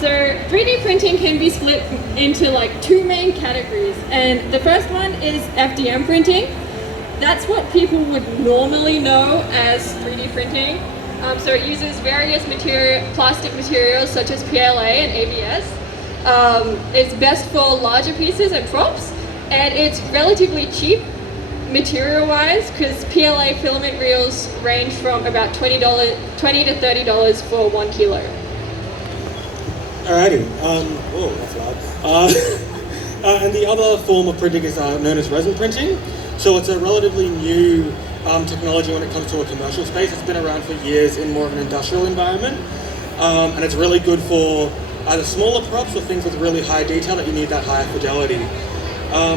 So 3D printing can be split into like two main categories, and the first one is FDM printing. That's what people would normally know as 3D printing. So it uses various plastic materials such as PLA and ABS. It's best for larger pieces and props, and it's relatively cheap material-wise because PLA filament reels range from about $20 to $30 for 1 kilo. Alrighty. Whoa, that's loud. And the other form of printing is known as resin printing. So it's a relatively new technology when it comes to a commercial space. It's been around for years in more of an industrial environment, and it's really good for either smaller props or things with really high detail that you need that higher fidelity.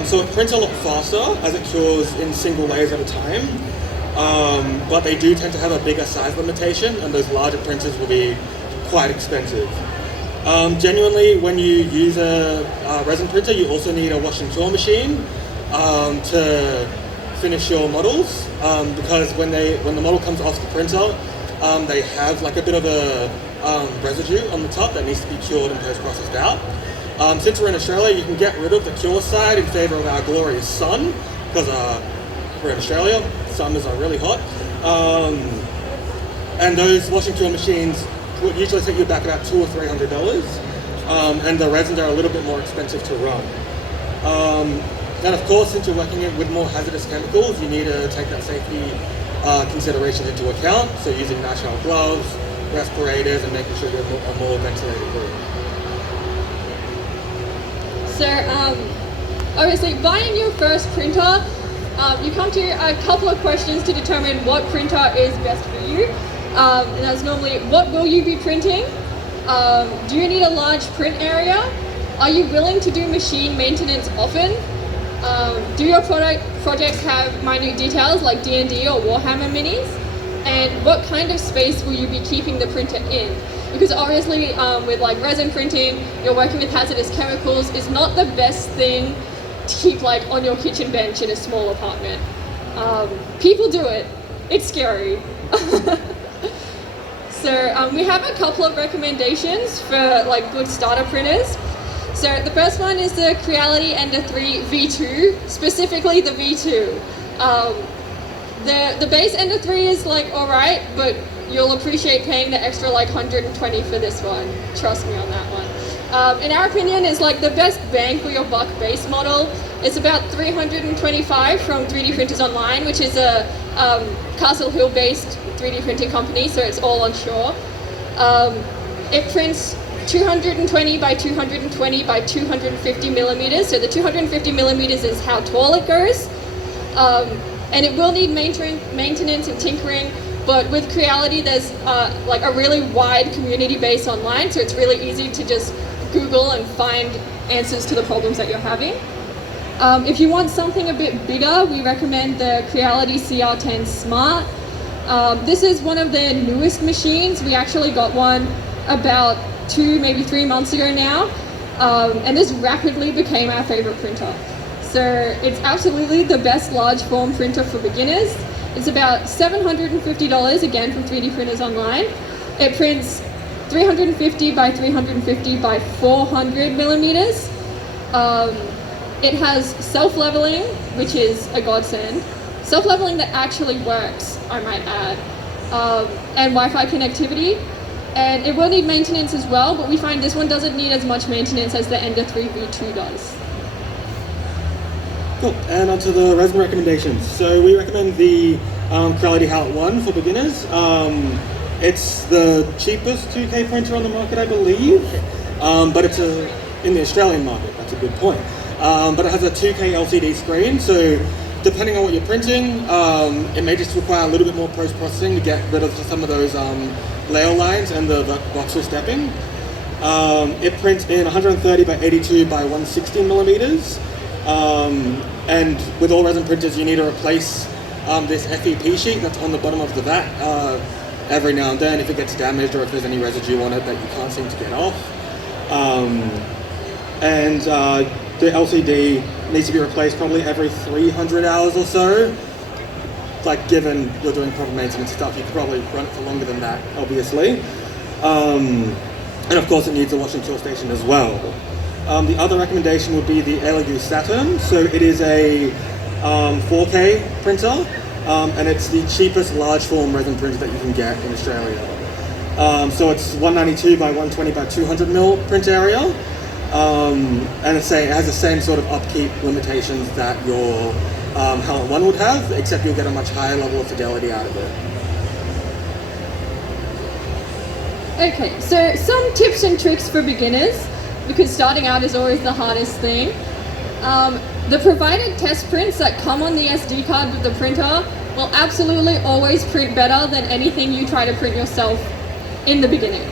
So it prints a lot faster as it cures in single layers at a time, but they do tend to have a bigger size limitation, and those larger printers will be quite expensive. Genuinely, when you use a resin printer, you also need a wash and cure machine to finish your models, because when the model comes off the printer, they have like a bit of a residue on the top that needs to be cured and post-processed out. Since we're in Australia, you can get rid of the cure side in favor of our glorious sun, because we're in Australia, summers are really hot. And those wash and cure machines would usually set you back about $200 or $300, and the resins are a little bit more expensive to run. And of course, since you're working with more hazardous chemicals, you need to take that safety considerations into account. So using nitrile gloves, respirators, and making sure you're a more ventilated room. So obviously, buying your first printer, you come to a couple of questions to determine what printer is best for you. And that's normally, what will you be printing? Do you need a large print area? Are you willing to do machine maintenance often? Do your projects have minute details like D&D or Warhammer minis? And what kind of space will you be keeping the printer in? Because obviously with like resin printing, you're working with hazardous chemicals. It's not the best thing to keep like on your kitchen bench in a small apartment. People do it. It's scary. So we have a couple of recommendations for like good starter printers. So the first one is the Creality Ender 3 V2, specifically the V2. The base Ender 3 is like alright, but you'll appreciate paying the extra like $120 for this one. Trust me on that one. In our opinion, it's like the best bang for your buck base model. It's about $325 from 3D Printers Online, which is a Castle Hill based 3D printing company, so it's all onshore. It prints 220 by 220 by 250 millimeters. So the 250 millimeters is how tall it goes. And it will need maintenance and tinkering, but with Creality there's like a really wide community base online, so it's really easy to just Google and find answers to the problems that you're having. If you want something a bit bigger, we recommend the Creality CR10 Smart. This is one of their newest machines. We actually got one about 2, maybe 3 months ago now, and this rapidly became our favorite printer. So it's absolutely the best large form printer for beginners. It's about $750 again from 3D Printers Online. It prints 350 by 350 by 400 millimeters. It has self-leveling, which is a godsend. Self-leveling that actually works, I might add, and Wi-Fi connectivity. And it will need maintenance as well, but we find this one doesn't need as much maintenance as the Ender 3 V2 does. Cool, and onto the resin recommendations. So we recommend the Creality Howlet 1 for beginners. It's the cheapest 2K printer on the market, I believe, but it's in the Australian market, that's a good point. But it has a 2K LCD screen, so depending on what you're printing, it may just require a little bit more post-processing to get rid of some of those layer lines and the voxel stepping. It prints in 130 by 82 by 160 millimeters. And with all resin printers, you need to replace this FEP sheet that's on the bottom of the vat every now and then if it gets damaged or if there's any residue on it that you can't seem to get off. And the LCD needs to be replaced probably every 300 hours or so. Like, given you're doing proper maintenance stuff, you could probably run it for longer than that, obviously. And of course it needs a wash and cure station as well. The other recommendation would be the LU Saturn. So it is a 4K printer, and it's the cheapest large form resin printer that you can get in Australia. So it's 192 by 120 by 200 mil print area, and it has the same sort of upkeep limitations that your Halo 1 would have, except you'll get a much higher level of fidelity out of it. Okay, so some tips and tricks for beginners, because starting out is always the hardest thing. The provided test prints that come on the SD card with the printer will absolutely always print better than anything you try to print yourself in the beginning.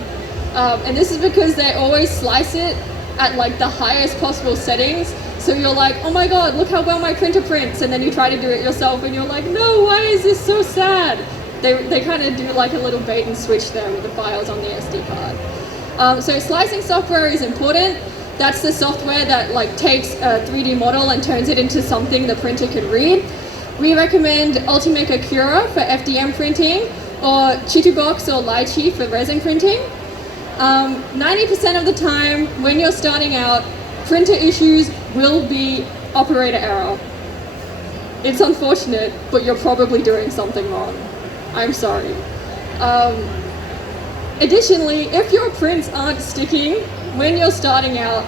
And this is because they always slice it at like the highest possible settings. So you're like, oh my god, look how well my printer prints, and then you try to do it yourself and you're like, no, why is this so sad? They kind of do like a little bait and switch there with the files on the SD card. So slicing software is important. That's the software that like takes a 3D model and turns it into something the printer can read. We recommend Ultimaker Cura for FDM printing, or Chitubox or Lychee for resin printing. 90% of the time when you're starting out, printer issues will be operator error. It's unfortunate, but you're probably doing something wrong. I'm sorry. Additionally, if your prints aren't sticking when you're starting out,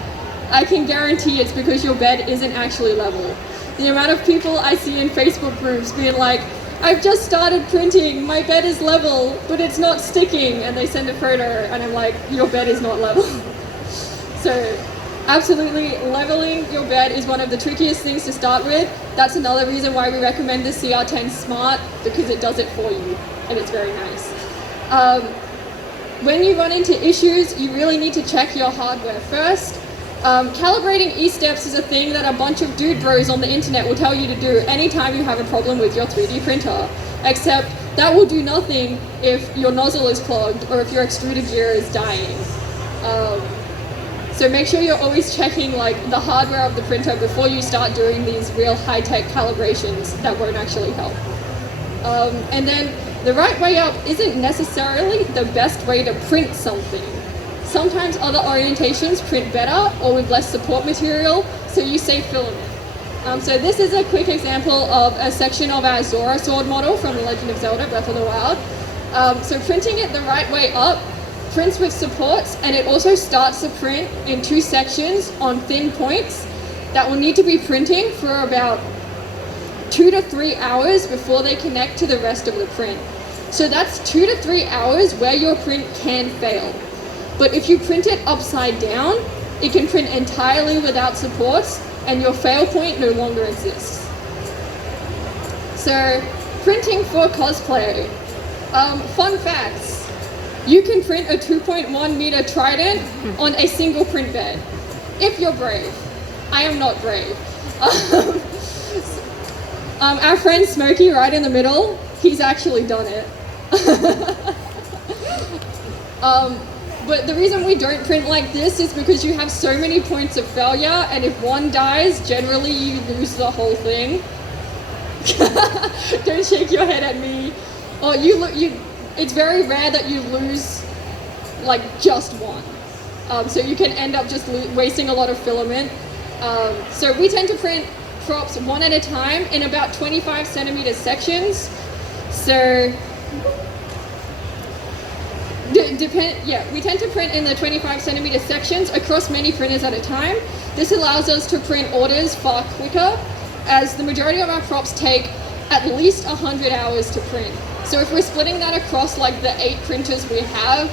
I can guarantee it's because your bed isn't actually level. The amount of people I see in Facebook groups being like, I've just started printing, my bed is level, but it's not sticking, and they send a photo, and I'm like, your bed is not level. So, absolutely, leveling your bed is one of the trickiest things to start with. That's another reason why we recommend the CR10 Smart, because it does it for you, and it's very nice. When you run into issues, you really need to check your hardware first. Calibrating E-steps is a thing that a bunch of dude bros on the internet will tell you to do anytime you have a problem with your 3D printer, except that will do nothing if your nozzle is clogged or if your extruder gear is dying. So make sure you're always checking like the hardware of the printer before you start doing these real high-tech calibrations that won't actually help. And then the right way up isn't necessarily the best way to print something. Sometimes other orientations print better or with less support material, so you save filament. So this is a quick example of a section of our Zora sword model from The Legend of Zelda Breath of the Wild. So printing it the right way up prints with supports, and it also starts to print in two sections on thin points that will need to be printing for about 2 to 3 hours before they connect to the rest of the print. So that's 2 to 3 hours where your print can fail. But if you print it upside down, it can print entirely without supports, and your fail point no longer exists. So, printing for cosplay. Fun facts. You can print a 2.1 meter trident on a single print bed, if you're brave. I am not brave. Our friend Smokey, right in the middle, he's actually done it. But the reason we don't print like this is because you have so many points of failure, and if one dies, generally you lose the whole thing. Don't shake your head at me. Or it's very rare that you lose like just one. So you can end up just wasting a lot of filament. So we tend to print props one at a time in about 25 centimeter sections. So we tend to print in the 25 centimeter sections across many printers at a time. This allows us to print orders far quicker, as the majority of our props take at least 100 hours to print. So if we're splitting that across like the 8 printers we have,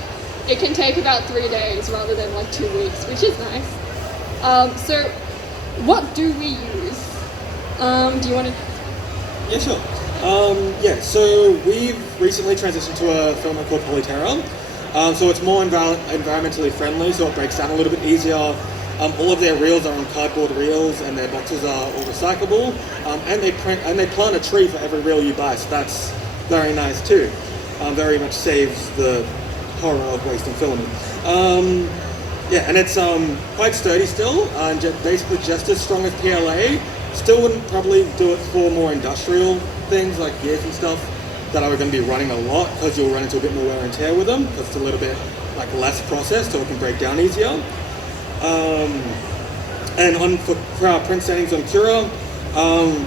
it can take about 3 days rather than like 2 weeks, which is nice. So what do we use? Do you want to? Yeah, sure. So we've recently transitioned to a filament called Polyterra. So it's more environmentally friendly, so it breaks down a little bit easier. All of their reels are on cardboard reels, and their boxes are all recyclable. And they plant a tree for every reel you buy, so that's very nice too. Very much saves the horror of wasting filament. And it's quite sturdy still, and basically just as strong as PLA. Still wouldn't probably do it for more industrial things like gears and stuff. that are going to be running a lot because you'll run into a bit more wear and tear with them because it's a little bit like less processed, so it can break down easier. And for our print settings on Cura,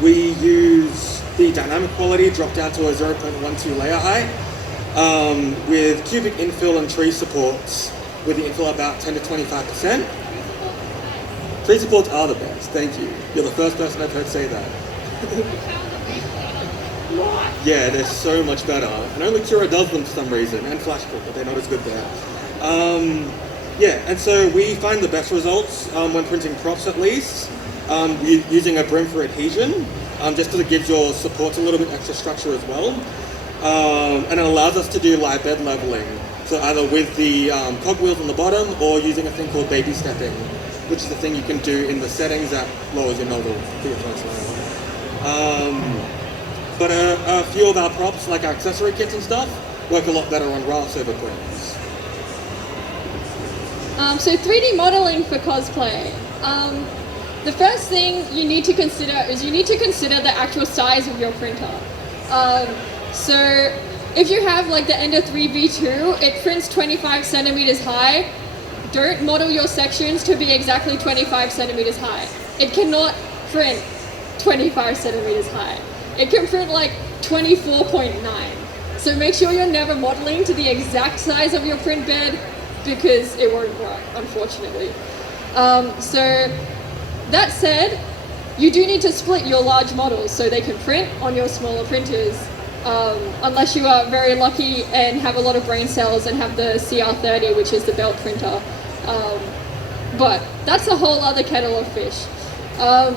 we use the dynamic quality dropped down to a 0.12 layer height with cubic infill and tree supports with the infill about 10 to 25%. Tree supports are the best, thank you. You're the first person I've heard say that. Yeah, they're so much better. And only Cura does them for some reason, and Flashbook, but they're not as good there. Yeah, and so we find the best results when printing props at least, using a brim for adhesion, just because it gives your supports a little bit extra structure as well. And it allows us to do live bed leveling. So either with the cogwheels on the bottom or using a thing called baby stepping, which is the thing you can do in the settings that lowers your nozzle for your first layer. But a few of our props, like our accessory kits and stuff, work a lot better on rafts over prints. So 3D modeling for cosplay. The first thing you need to consider is the actual size of your printer. So if you have like the Ender 3 V2, it prints 25 centimeters high. Don't model your sections to be exactly 25 centimeters high. It cannot print 25 centimeters high. It can print like 24.9. So make sure you're never modeling to the exact size of your print bed because it won't work, unfortunately. So that said, you do need to split your large models so they can print on your smaller printers, unless you are very lucky and have a lot of brain cells and have the CR30, which is the belt printer. But that's a whole other kettle of fish.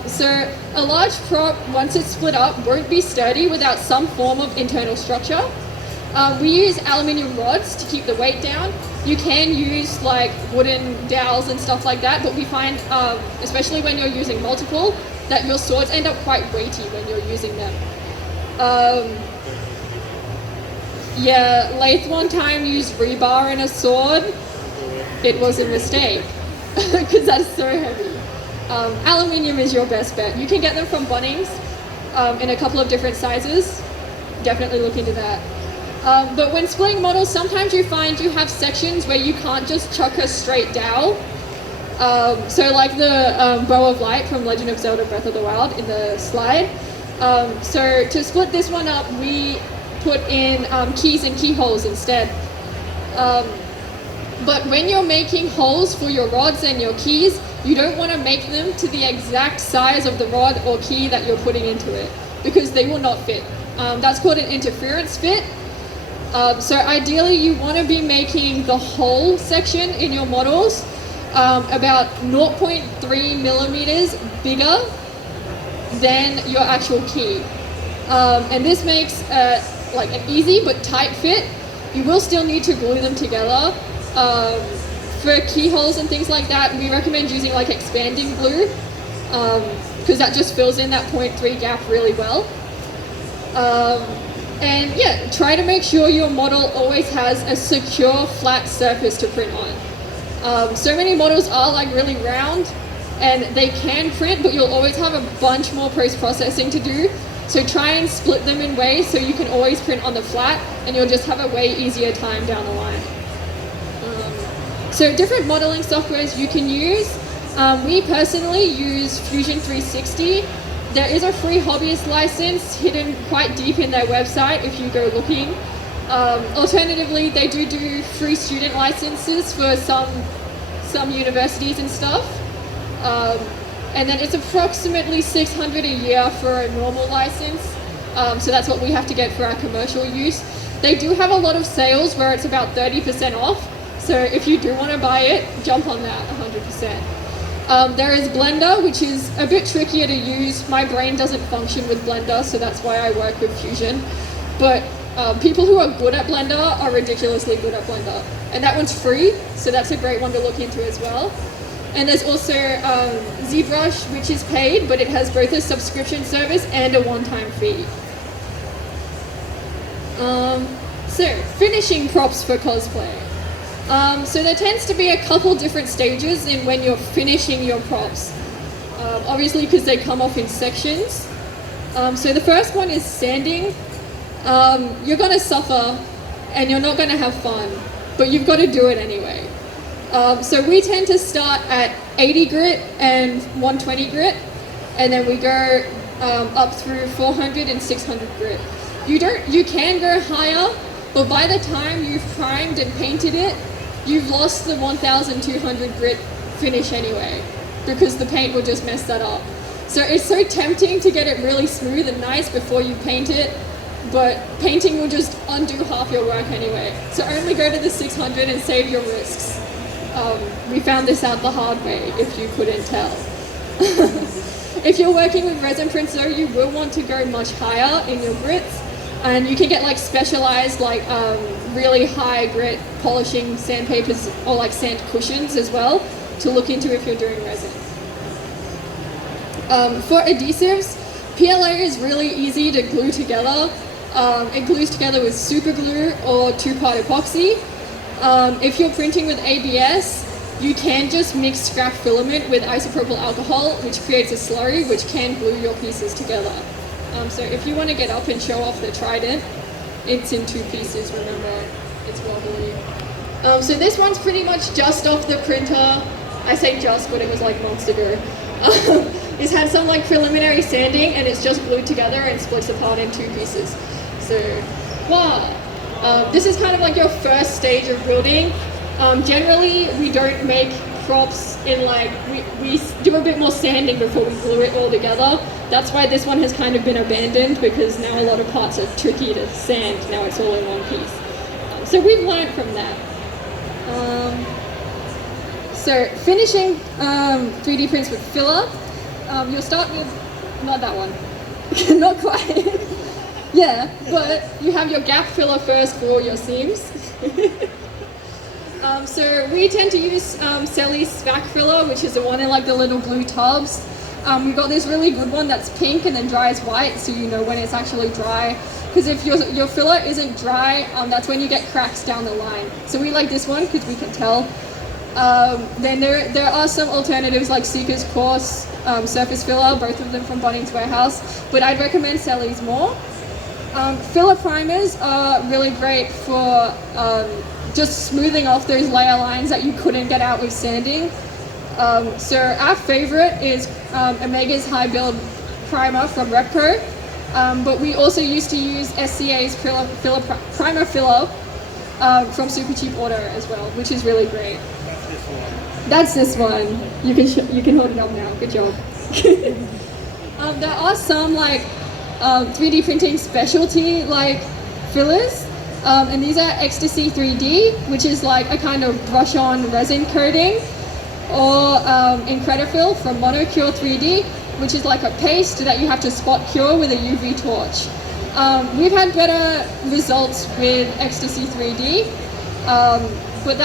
So a large prop, once it's split up, won't be sturdy without some form of internal structure. We use aluminium rods to keep the weight down. You can use like wooden dowels and stuff like that, but we find, especially when you're using multiple, that your swords end up quite weighty when you're using them. Yeah, Lathe one time used rebar in a sword. It was a mistake, because that's so heavy. Aluminium is your best bet. You can get them from Bunnings in a couple of different sizes. Definitely look into that. But when splitting models, sometimes you find you have sections where you can't just chuck a straight dowel. So like the Bow of Light from Legend of Zelda Breath of the Wild in the slide. So to split this one up, we put in keys and keyholes instead. But when you're making holes for your rods and your keys, you don't want to make them to the exact size of the rod or key that you're putting into it, because they will not fit. That's called an interference fit. So ideally you want to be making the whole section in your models about 0.3 millimeters bigger than your actual key. And this makes like an easy but tight fit. You will still need to glue them together. For keyholes and things like that, we recommend using like expanding glue, because that just fills in that 0.3 gap really well. And yeah, try to make sure your model always has a secure flat surface to print on. So many models are like really round and they can print, but you'll always have a bunch more post-processing to do. So try and split them in ways so you can always print on the flat, and you'll just have a way easier time down the line. So different modeling softwares you can use. We personally use Fusion 360. There is a free hobbyist license hidden quite deep in their website if you go looking. Alternatively, they do free student licenses for some universities and stuff. And then it's approximately $600 a year for a normal license. So that's what we have to get for our commercial use. They do have a lot of sales where it's about 30% off. So if you do want to buy it, jump on that 100%. There is Blender, which is a bit trickier to use. My brain doesn't function with Blender, so that's why I work with Fusion. But people who are good at Blender are ridiculously good at Blender. And that one's free, so that's a great one to look into as well. And there's also ZBrush, which is paid, but it has both a subscription service and a one-time fee. So, finishing props for cosplay. So there tends to be a couple different stages in when you're finishing your props. Obviously because they come off in sections. So the first one is sanding. you're gonna suffer and you're not gonna have fun, but you've got to do it anyway. So we tend to start at 80 grit and 120 grit, and then we go up through 400 and 600 grit. You can go higher, but by the time you've primed and painted it, you've lost the 1200 grit finish anyway, because the paint will just mess that up. So it's so tempting to get it really smooth and nice before you paint it, but painting will just undo half your work anyway. So only go to the 600 and save your risks. We found this out the hard way, if you couldn't tell. If you're working with resin prints though, you will want to go much higher in your grits, and you can get like specialized, like really high grit polishing sandpapers or like sand cushions as well to look into if you're doing resin. For adhesives, PLA is really easy to glue together. It glues together with super glue or 2-part epoxy. If you're printing with ABS, you can just mix scrap filament with isopropyl alcohol, which creates a slurry which can glue your pieces together. So if you want to get up and show off the Trident, it's in 2 pieces, remember, it's wobbly. So this one's pretty much just off the printer. I say just, but it was like months ago. It's had some like preliminary sanding and it's just glued together and splits apart in 2 pieces. So, wow. This is kind of like your first stage of building. Generally, we don't make props in like, we do a bit more sanding before we glue it all together. That's why this one has kind of been abandoned, because now a lot of parts are tricky to sand. Now it's all in one piece. So we've learned from that. So finishing 3D prints with filler, you'll start with, not that one, not quite. Yeah, but you have your gap filler first for all your seams. So we tend to use Selly's Spac filler, which is the one in like the little blue tubs. We've got this really good one that's pink and then dries white, so you know when it's actually dry. Because if your filler isn't dry, that's when you get cracks down the line. So we like this one because we can tell. Then there are some alternatives like Seeker's Course surface filler, both of them from Bunnings Warehouse, but I'd recommend Selly's more. Filler primers are really great for just smoothing off those layer lines that you couldn't get out with sanding. So our favorite is Omega's High Build Primer from Repco, but we also used to use SCA's primer filler from Super Cheap Auto as well, which is really great. That's this one. You can hold it up now. Good job. There are some like 3D printing specialty like fillers, and these are Ecstasy 3D, which is like a kind of brush-on resin coating, or Incredifill from Monocure 3D, which is like a paste that you have to spot cure with a UV torch. We've had better results with Ecstasy 3D, but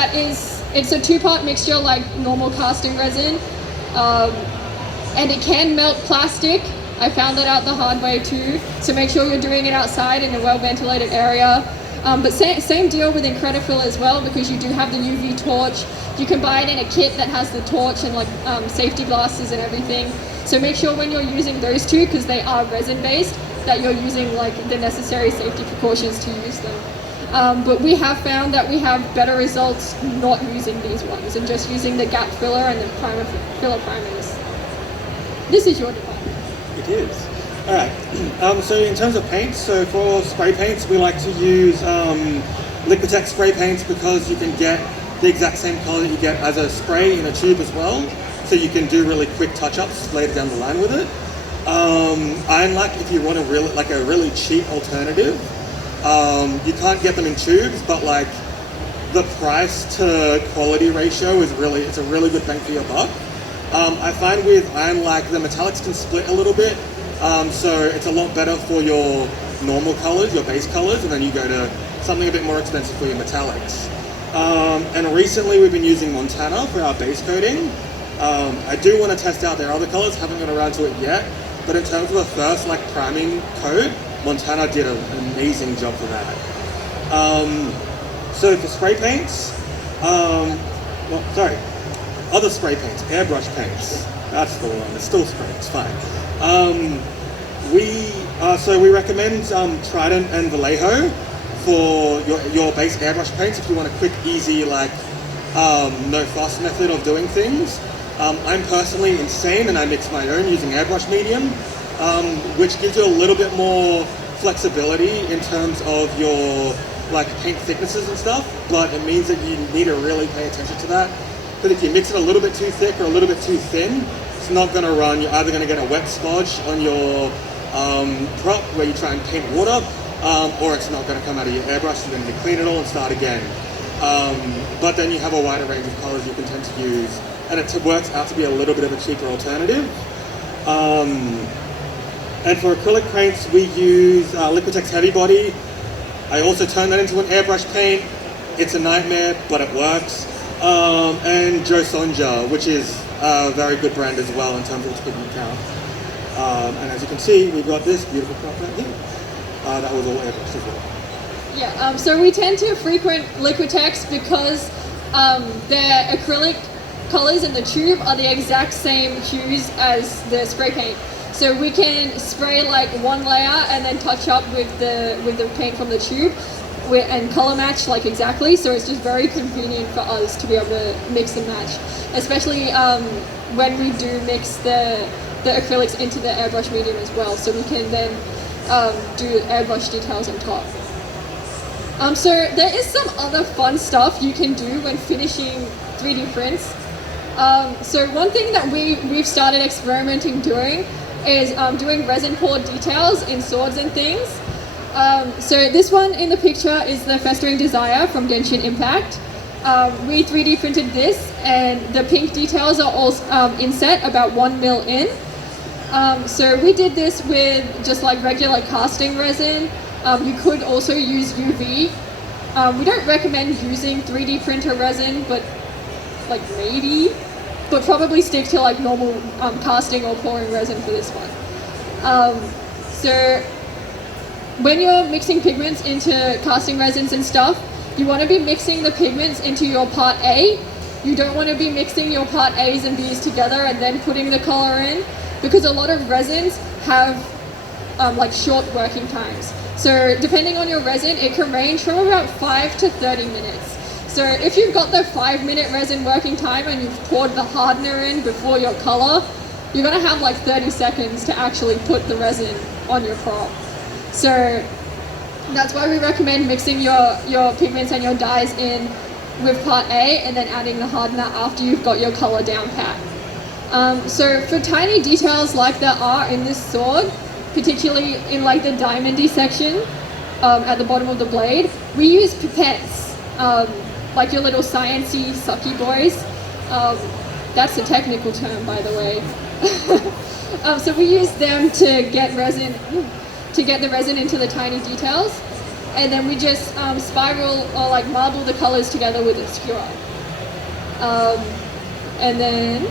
it's a 2-part mixture like normal casting resin, and it can melt plastic. I found that out the hard way too, so make sure you're doing it outside in a well-ventilated area. But same deal with Incredifill as well, because you do have the UV torch. You can buy it in a kit that has the torch and like safety glasses and everything. So make sure when you're using those two, because they are resin-based, that you're using like the necessary safety precautions to use them. But we have found that we have better results not using these ones and just using the gap filler and the filler primers. This is your department. It is. Alright, so in terms of paints, so for spray paints we like to use Liquitex spray paints, because you can get the exact same color that you get as a spray in a tube as well, so you can do really quick touch-ups later down the line with it. Iron Lac, if you want a really cheap alternative, you can't get them in tubes, but like the price to quality ratio is it's a really good bang for your buck. I find with Iron Lac the metallics can split a little bit, so it's a lot better for your normal colors, your base colors, and then you go to something a bit more expensive for your metallics. And recently we've been using Montana for our base coating. I do want to test out their other colors, haven't got around to it yet, but in terms of the first like priming coat, Montana did an amazing job for that. So for spray paints, other spray paints, airbrush paints, that's the one, it's still spray, it's fine. we recommend Trident and Vallejo for your base airbrush paints if you want a quick, easy, like no fuss method of doing things. I'm personally insane and I mix my own using airbrush medium, which gives you a little bit more flexibility in terms of your like paint thicknesses and stuff, but it means that you need to really pay attention to that. But if you mix it a little bit too thick or a little bit too thin, it's not going to run. You're either going to get a wet smudge on your prop where you try and paint water, or it's not going to come out of your airbrush. You're going to clean it all and start again. But then you have a wider range of colors you can tend to use, and it works out to be a little bit of a cheaper alternative. And for acrylic paints, we use Liquitex Heavy Body. I also turn that into an airbrush paint. It's a nightmare, but it works. And Joe Sonja, which is a very good brand as well in terms of its pigment count. And as you can see, we've got this beautiful prop right here. That was all airbrushed as well. Yeah, so we tend to frequent Liquitex because their acrylic colors in the tube are the exact same hues as the spray paint. So we can spray like one layer and then touch up with the paint from the tube and color match like exactly. So it's just very convenient for us to be able to mix and match, especially when we do mix the acrylics into the airbrush medium as well. So we can then do airbrush details on top. So there is some other fun stuff you can do when finishing 3D prints. So one thing that we've started experimenting doing is doing resin pour details in swords and things. So this one in the picture is the Festering Desire from Genshin Impact. We 3D printed this, and the pink details are all inset about 1 mil in. So we did this with just like regular casting resin. You could also use UV. We don't recommend using 3D printer resin, but like maybe. But probably stick to like normal casting or pouring resin for this one. So when you're mixing pigments into casting resins and stuff, you want to be mixing the pigments into your part A. You don't want to be mixing your part A's and B's together and then putting the color in, because a lot of resins have like short working times. So depending on your resin, it can range from about 5 to 30 minutes. So if you've got the 5-minute resin working time and you've poured the hardener in before your color, you're gonna have like 30 seconds to actually put the resin on your prop. So that's why we recommend mixing your pigments and your dyes in with part A and then adding the hardener after you've got your color down pat. So for tiny details like there are in this sword, particularly in like the diamondy section at the bottom of the blade, we use pipettes. Like your little sciencey sucky boys. That's a technical term, by the way. So we use them to get the resin into the tiny details, and then we just spiral or like marble the colors together with a skewer. And then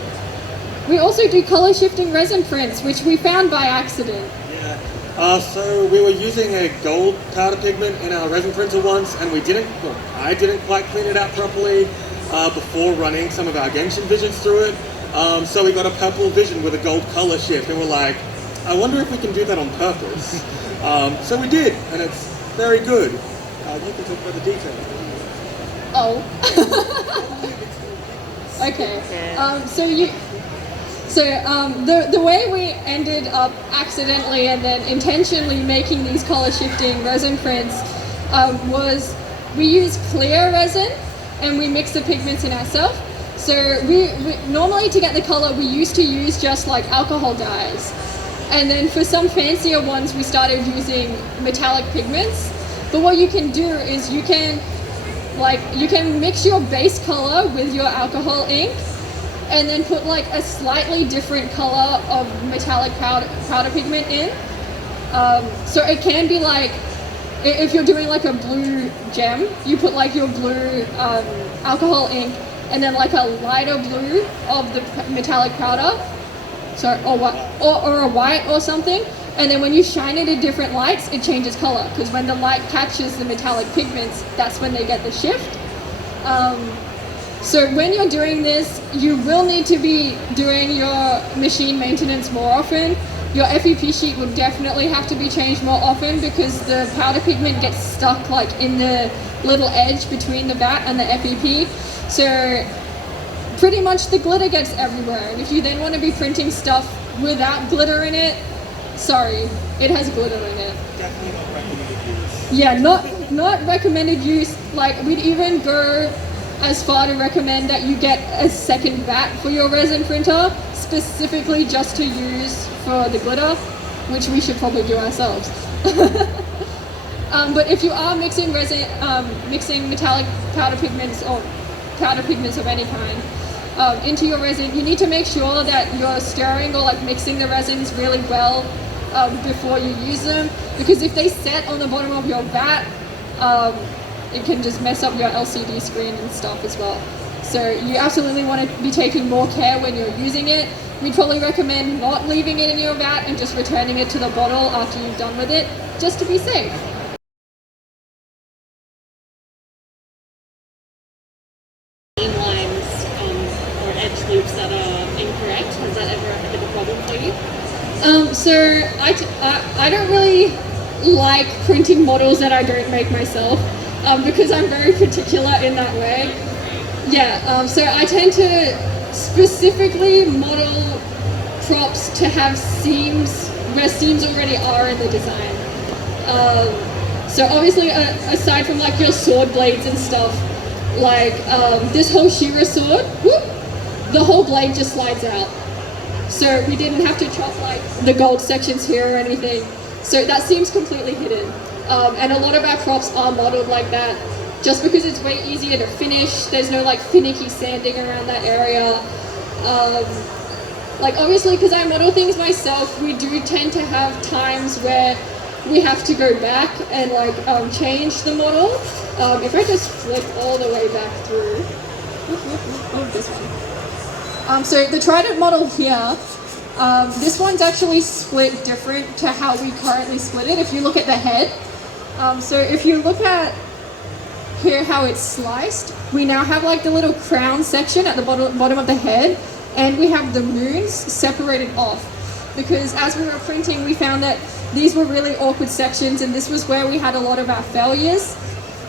we also do color shifting resin prints, which we found by accident. So we were using a gold powder pigment in our resin printer once, and I didn't quite clean it out properly before running some of our Genshin visions through it. So we got a purple vision with a gold color shift, and we're like, I wonder if we can do that on purpose. So we did, and it's very good. You can talk about the details. Oh. Okay. So the way we ended up accidentally and then intentionally making these color shifting resin prints was we use clear resin and we mix the pigments in ourselves. So we normally, to get the color, we used to use just like alcohol dyes. And then for some fancier ones, we started using metallic pigments. But what you can do is you can mix your base color with your alcohol ink, and then put like a slightly different color of metallic powder pigment in. So it can be like, if you're doing like a blue gem, you put like your blue alcohol ink and then like a lighter blue of the metallic powder, or a white or something. And then when you shine it in different lights, it changes color, because when the light catches the metallic pigments, that's when they get the shift. So when you're doing this, you will need to be doing your machine maintenance more often, Your FEP sheet will definitely have to be changed more often because the powder pigment gets stuck like in the little edge between the vat and the FEP. So pretty much the glitter gets everywhere. And if you then want to be printing stuff without glitter in it, sorry, it has glitter in it. Definitely not recommended use. Yeah, not recommended use. Like we'd even go as far to recommend that you get a second vat for your resin printer, specifically just to use for the glitter, which we should probably do ourselves. But if you are mixing resin, mixing metallic powder pigments or powder pigments of any kind into your resin, you need to make sure that you're stirring or like mixing the resins really well before you use them, because if they set on the bottom of your vat, it can just mess up your LCD screen and stuff as well. So you absolutely want to be taking more care when you're using it. We'd probably recommend not leaving it in your vat and just returning it to the bottle after you've done with it, just to be safe. Lines or edge loops that are incorrect. Has that ever been a problem for you? So I don't really like printing models that I don't make myself because I'm very particular in that way. Yeah, so I tend to specifically model props to have seams where seams already are in the design. So obviously aside from like your sword blades and stuff, like this whole Shira sword, whoop, the whole blade just slides out. So we didn't have to chop like the gold sections here or anything. So that seems completely hidden. And a lot of our props are modeled like that, just because it's way easier to finish. There's no like finicky sanding around that area. Like obviously, because I model things myself, we do tend to have times where we have to go back and like change the model. If I just flip all the way back through, this one. So the Trident model here, this one's actually split different to how we currently split it. If you look at the head, so if you look at here how it's sliced, we now have like the little crown section at the bottom of the head, and we have the moons separated off, because as we were printing we found that these were really awkward sections, and this was where we had a lot of our failures.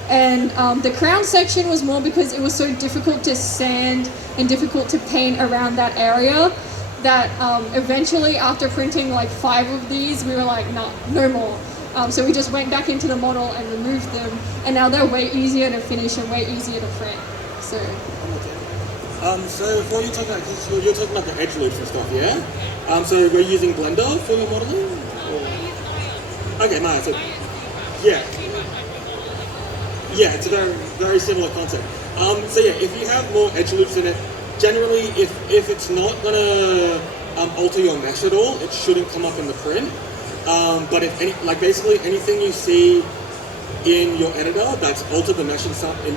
And the crown section was more because it was so difficult to sand and difficult to paint around that area that eventually after printing like 5 of these we were like, nah, no more. So we just went back into the model and removed them, and now they're way easier to finish and way easier to print. So so before you're talking about the edge loops and stuff, yeah? So we're using Blender for your modeling? Or? Okay, nice. So, yeah. Yeah, it's a very, very similar concept. So yeah, if you have more edge loops in it, generally if it's not gonna alter your mesh at all, it shouldn't come up in the print. But if basically anything you see in your editor that's altered the mesh in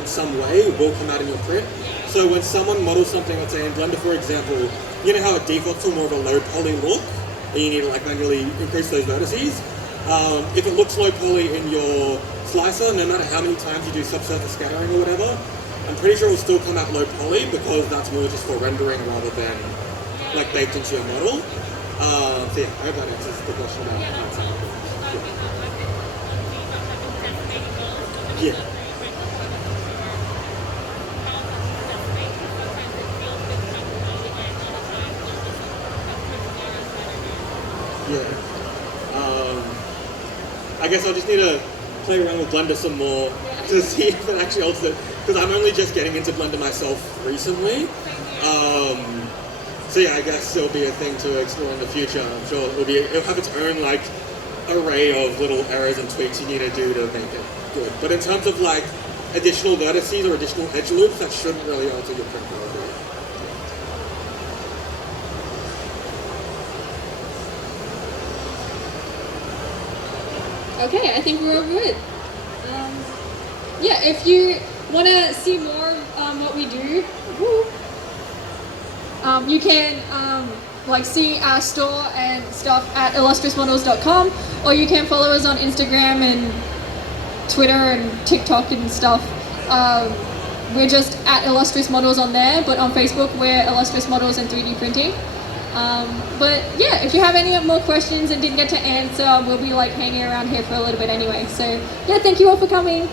some way will come out in your print. So when someone models something, let's say in Blender for example, you know how it defaults to more of a low poly look, and you need to like manually increase those vertices. If it looks low poly in your slicer, no matter how many times you do subsurface scattering or whatever, I'm pretty sure it will still come out low poly because that's more just for rendering rather than like baked into your model. So yeah, I hope that answers the question about that. Yeah. Yeah. I guess I'll just need to play around with Blender some more to see if it actually alters it, because I'm only just getting into Blender myself recently. So yeah, I guess it'll be a thing to explore in the future. I'm sure it'll have its own like array of little errors and tweaks you need to do to make it good. But in terms of like additional vertices or additional edge loops, that shouldn't really alter your print quality. okay, I think we're all good. Yeah, if you want to see more of what we do, you can like see our store and stuff at illustriousmodels.com, or you can follow us on Instagram and Twitter and TikTok and stuff. We're just at Illustrious Models on there, but on Facebook we're Illustrious Models and 3D Printing. But yeah, if you have any more questions and didn't get to answer, we'll be like hanging around here for a little bit anyway. So yeah, thank you all for coming.